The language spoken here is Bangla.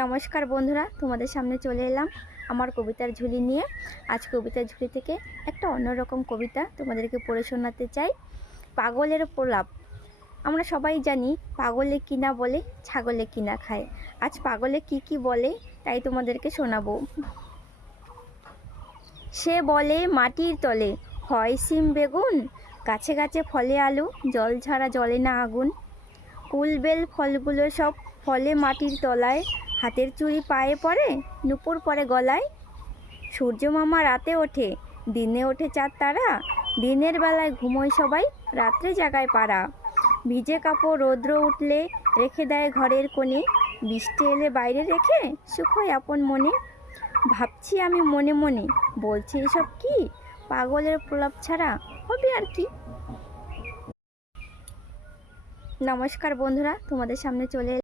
নমস্কার বন্ধুরা, তোমাদের সামনে চলে এলাম আমার কবিতার ঝুলি নিয়ে। আজ কবিতার ঝুলি থেকে একটা অন্যরকম কবিতা তোমাদেরকে পড়ে শোনাতে চাই। পাগলের প্রলাপ। আমরা সবাই জানি পাগলে কিনা বলে, ছাগলে কিনা খায়। আজ পাগলে কি কি বলে, তাই তোমাদেরকে শোনাবো। সে বলে মাটির তলে, হয় সিম বেগুন। গাছে গাছে ফলে আলু, জল ছাড়া জলে না আগুন। কুলবেল ফলগুলো সব ফলে মাটির তলায়, হাতের চুড়ি পায়ে পড়ে, নুপুর পরে গলায়। সূর্য মামা রাতে ওঠে, দিনে ওঠে চার তারা, দিনের বেলায় ঘুমোয় সবাই, রাত্রে জাগায় পাড়া। ভিজে কাপড় রৌদ্র উঠলে রেখে দেয় ঘরের কোণে, বৃষ্টি এলে বাইরে রেখে সুখই আপন মনে। ভাবছি আমি মনে মনে, বলছি এসব কি? পাগলের প্রলাপ ছাড়া হবে আর কি? নমস্কার বন্ধুরা তোমাদের সামনে চলে